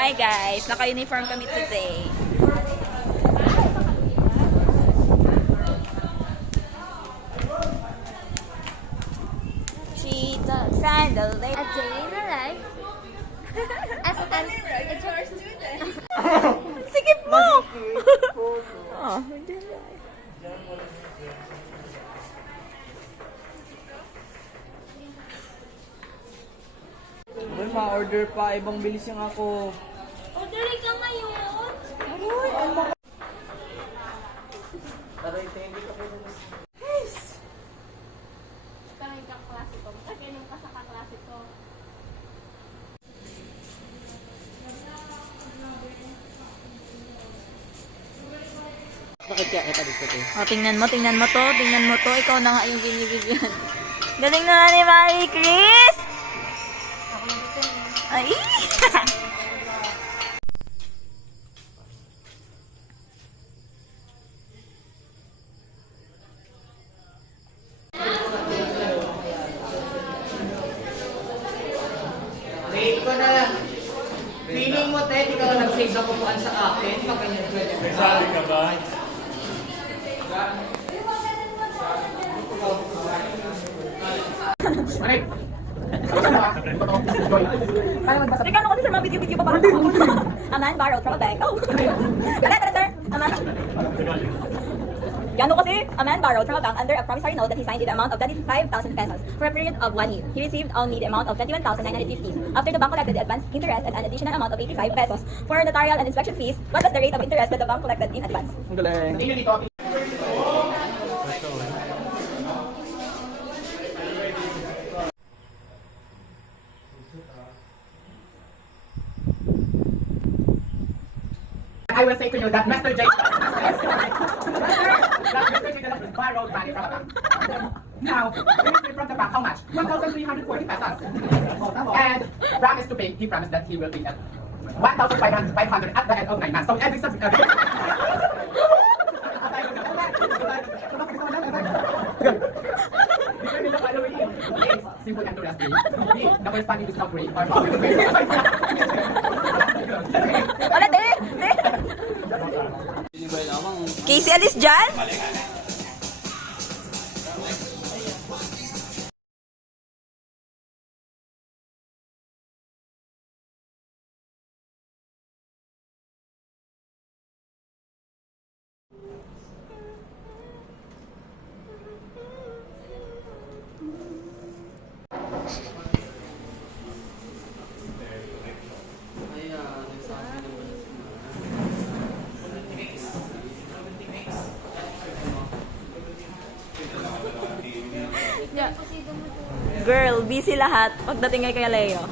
Hi guys, naka-uniform kami today. She talks and the lady. A day in the life as an student. Sikip mo! Oh, Uy, ma-order pa. Ibang bilis yung ako. Orderin ka ngayon. Uy, ang mga... Parang kaklase ko. Kasi nung ka sa kaklase ko. Bakit kaya kita dito? Oh, tingnan mo to. Ikaw na nga yung binibigyan. Galing na ni Marie Chris! Ay! Wait ko na. Feeling mo, Ted, ikaw nag-save na pupuan sa akin. Pag ganyan pwede. Sabi ka ba? Marik! Ikaw na kasi sir, mga video-video pa parang A man borrowed from a bank. Oh! Tara, sir! A man... Yan kasi, a man borrowed from a bank under a promissory note that he signed in the amount of 25,000 pesos for a period of 1 year. He received only the amount of 21,915. After the bank collected the advance interest and an additional amount of 85 pesos for notarial and inspection fees, what was the rate of interest that the bank collected in advance? Ang galing. Tingnan dito. I will say to you that Mr. J borrowed money from a bank. Now, he received from the bank how much? 1,340 pesos. And promised to pay, he promised that he will pay at 1,500 at the end of 9 months. So every subsequent... Determine the following is simple interest rate, B, the corresponding discount rate, or Ano, te? Casey, alis dyan? Girl, busy lahat. Pagdating kay Leo.